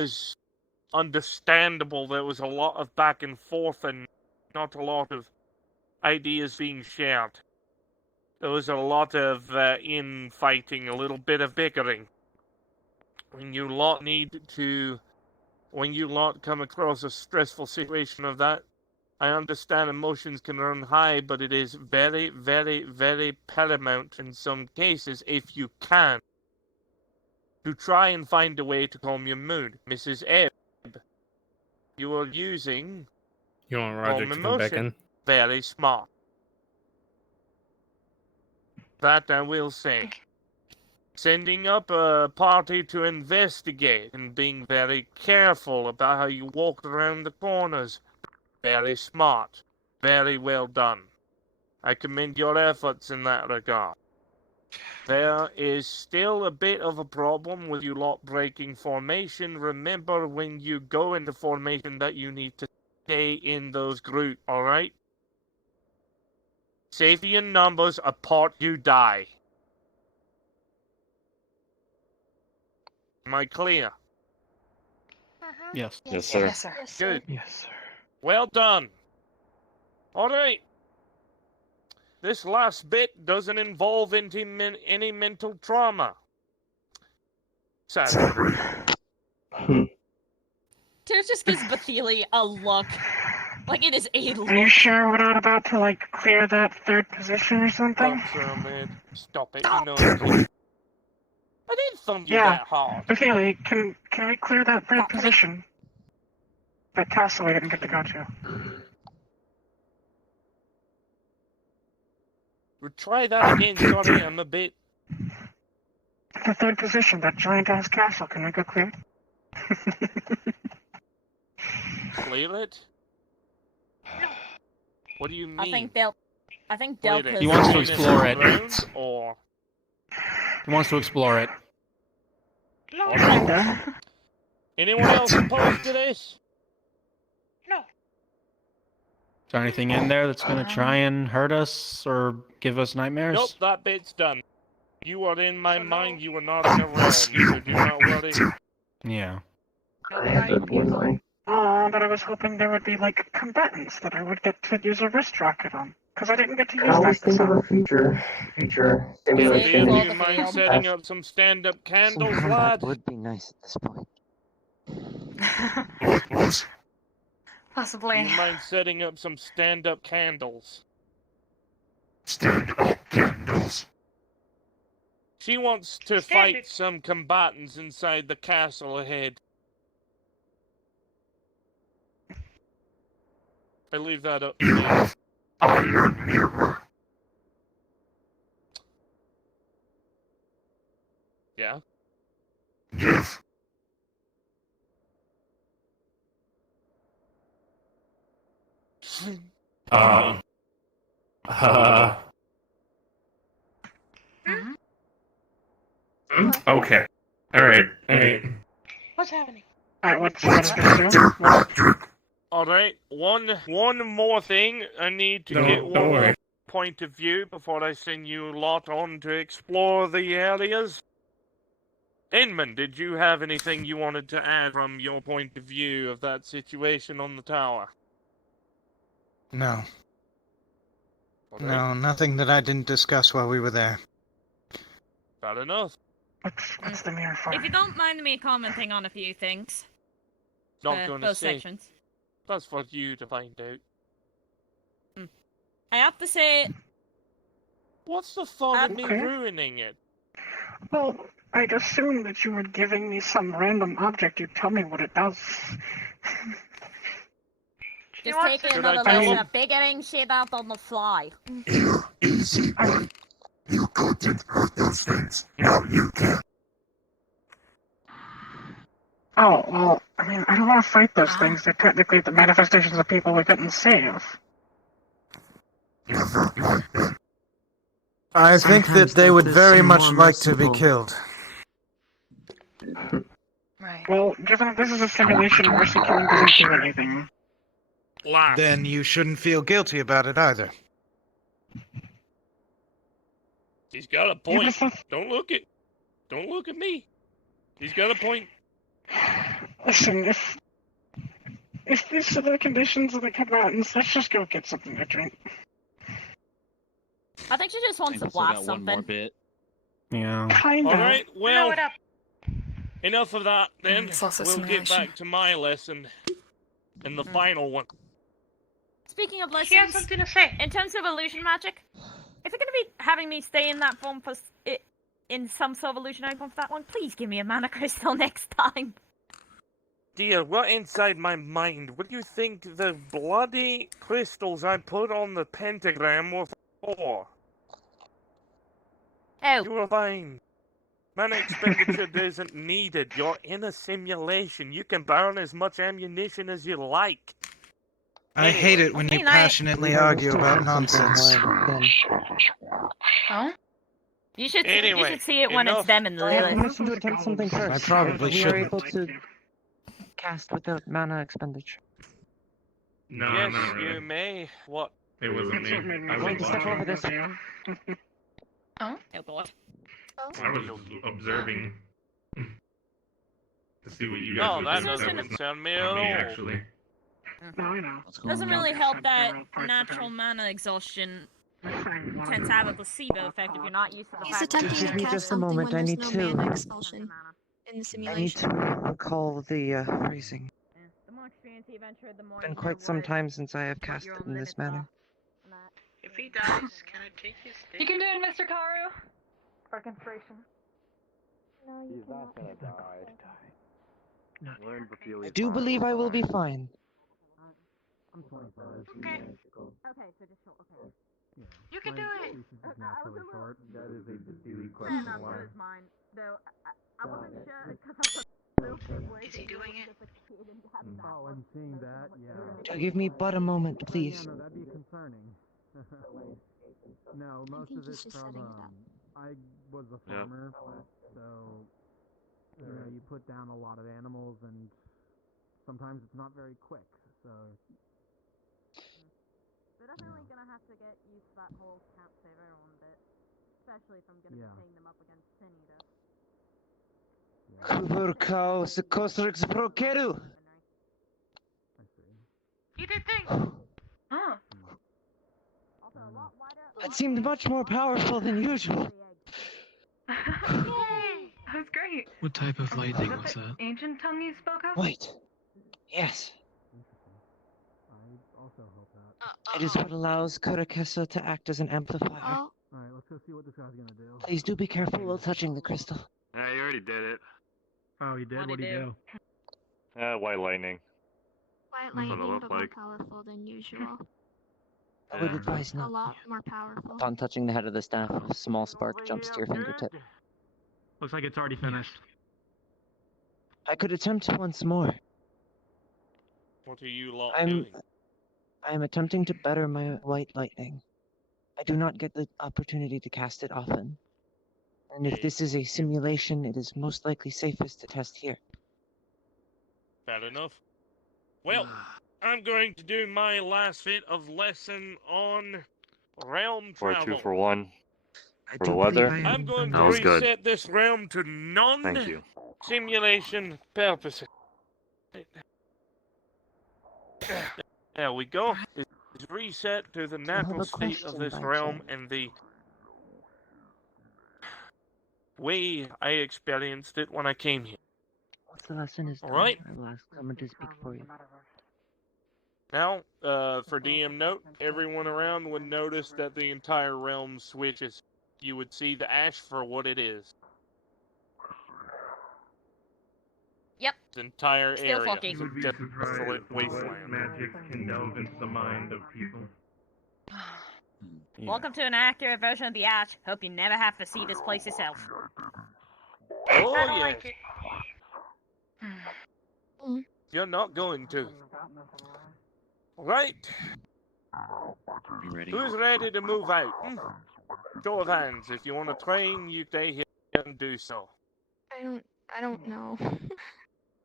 was understandable. There was a lot of back and forth and not a lot of ideas being shared. There was a lot of infighting, a little bit of bickering. When you lot come across a stressful situation of that, I understand emotions can run high, but it is very, very, very paramount in some cases, if you can, to try and find a way to calm your mood. Mrs. Ebb, you are using You want Roger calm to come back emotion. in? Very smart. That I will say. Sending up a party to investigate and being very careful about how you walk around the corners. Very smart. Very well done. I commend your efforts in that regard. There is still a bit of a problem with you lot breaking formation. Remember when you go into formation that you need to stay in those groups, alright? Safety in numbers, apart you die. Am I clear? Yes. Yes, sir. Yes, sir. Good. Yes, sir. Well done. Alright. This last bit doesn't involve any mental trauma. Sadly. Tears just gives Bathili a look. Like it is a look. Are you sure we're not about to, like, clear that third position or something? Stop, Sir Ahmed. Stop it. You know it. I didn't thumb you Yeah. that hard. Okay, can we clear that third position? That castle we didn't get to go to. Try that again. Sorry, I'm a bit... The third position, that giant-ass castle, can we go clear it? Clear it? What do you mean? I think Delp Clear has... He wants to Clean explore it. around, or... He wants to explore it. Kinda. Anyone else opposed to this? Is there anything in there that's going to try and hurt us or give us nightmares? Nope, that bit's done. You are in my mind, you are not in a realm, so do not worry. Yeah. But I was hoping there would be, like, combatants that I would get to use a wrist rocket on. Because I didn't get to use I always that. think of a future Do simulation. you mind setting up some stand-up candles, lad? Would be nice at this point. Possibly. Do you mind setting up some stand-up candles? Stand-up candles. She wants to fight some combatants inside the castle ahead. I leave that up to you. Iron Mirror. Yeah? Yes. Okay. Alright. What's happening? Alright, what do? Alright, one more thing. I need to get one more point of view before I send you lot on to explore the areas. Inman, did you have anything you wanted to add from your point of view of that situation on the tower? No. Alright, No, nothing that I didn't discuss while we were there. Fair enough. What's the mirror for? If you don't mind me commenting on a few things. Not gonna both say. sections. That's for you to find out. I have to say, What's the fun of me Okay. ruining it? Well, I'd assume that you were giving me some random object. You'd tell me what it does. just taking Should I another tell lesson him? of figuring shit out on the fly. Easy. You couldn't hurt those things. Now you can. Oh, well, I mean, I don't want to fight those things. They're technically the manifestations of people we couldn't save. Never mind that. I think that Sometimes they they're would just very more much like to be merciful. killed. Right. Well, given that this is a simulation, mercy killing doesn't do anything. Laugh. Then you shouldn't feel guilty about it either. He's got a Yeah, point. but that's- Don't look at me. He's got a point. Listen, if these are the conditions of the mountains, let's just go get something to drink. I think she just I wants think to we still blast got one more something. bit. Yeah. Kind of. Alright, well, Blow it up. enough of that then. Sauce We'll get assimilation. back to my lesson. And the final one. Speaking of She has lessons, something to say. in terms of illusion magic, if you're going to be having me stay in that form for in some sort of illusionary form for that one, please give me a mana crystal next time. Dear, what inside my mind? What do you think the bloody crystals I put on the pentagram were for? Oh, You were fine. Mana expenditure isn't needed. You're in a simulation. You can burn as much ammunition as you like. I hate it when I you mean, I- passionately argue about nonsense. Oh? you should Anyway, see it when it's enough. them and I have Lilith. permission to attempt something first. I probably We are shouldn't. able to cast without mana expenditure. No, Yes, not really. you may. What? It wasn't That's what me. made me I I'm was going to step watching. over this. Oh god. I was just observing to see what you guys No, would that do. doesn't was concern me at not me, all. actually. No, I know. What's going Doesn't on? really help that Several parts of natural him. mana exhaustion I find one tends of to have a them. placebo effect if you're not used to the He's fact that attempting Give to me cast just a something moment, when I there's need no to- mana expulsion in the I need simulation. to recall the phrasing. The more experience you venture, the more It's been you know quite some what- time since I have what cast your it own in this limits manner. are and that. If he dies, can I take his stick? You can do it, Mr. Karu. For conspiration. No, you cannot. I do believe I will be fine. Okay, Okay, so just okay. you can do it. I was a little... Yeah, not so is mine. Though, I wasn't sure, because I was a little bit worried Is he that you doing were it? just a kid and had that Oh, much and seeing so that, much yeah. more- Give me but a moment, please. Yeah, no, that'd be concerning. No, most think of he's it's just from, setting it up. I was a farmer, so, you know, you put down a lot of animals and sometimes it's not very quick, so. They're definitely gonna have to get used to that whole can't save everyone bit. Especially if I'm gonna Yeah. be taking them up against Sin Eater. Kuburkao Sikosrix Prokeru! I see. You did things. Oh. Also, a lot wider. It seemed much more powerful than usual. Yay! That was great. What type of lightning was that? Ancient tongue you spoke of? Wait. Yes. I also hope that. It is what allows Kurakesa to act as an amplifier. Oh, Alright, let's go see what this guy's gonna do. Please do be careful while touching the crystal. Yeah, you already did it. Oh, he did? What'd What'd he he do? do? White lightning. white That's what it lightning, looked but more like. powerful than usual. I would Yeah. advise A not. lot more powerful. Upon touching the head of the staff, a small spark jumps to your fingertip. Looks like it's already finished. I could attempt once more. What are you lot I'm doing? I am attempting to better my white lightning. I do not get the opportunity to cast it often. And if Okay. this is a simulation, it is most likely safest to test here. Fair enough. Well, I'm going to do my last bit of lesson on realm travel. 1. I For do the weather? believe I am I'm going to That was good. reset this realm to non-simulation purposes. There we go. It's reset to the have natural a state of question, this by realm chance. and the way I experienced it when I came here. Once the lesson is done, Alright. I will ask someone to speak for you. Now, for DM note, everyone around would notice that the entire realm switches. You would see the ash for what it is. Yep. This entire Still area foggy. is You a would be desolate surprised what wasteland. magic can delve into the mind of people. Welcome to an accurate version of the Ash. Hope you never have to see this place yourself. Oh I don't yeah, like it. you're not going to. Right, You ready? who's ready to move out? Show of hands. If you want to train, you stay here and do so. I don't know.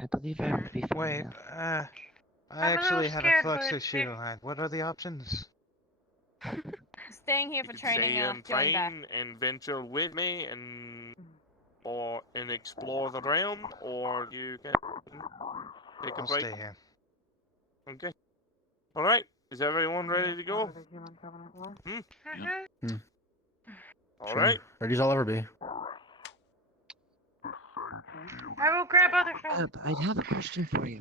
I believe I would be fine Wait, now. I I'm a actually little had scared, a flux but issue. What are the options? Staying here You for could training stay or and going back. train and venture with me and or and explore the realm, or you can take a I'll break. stay here. Okay. All right. Is everyone ready to go? All Sure. right. Ready as I'll ever be. I will grab other stuff. I'd have a question for you.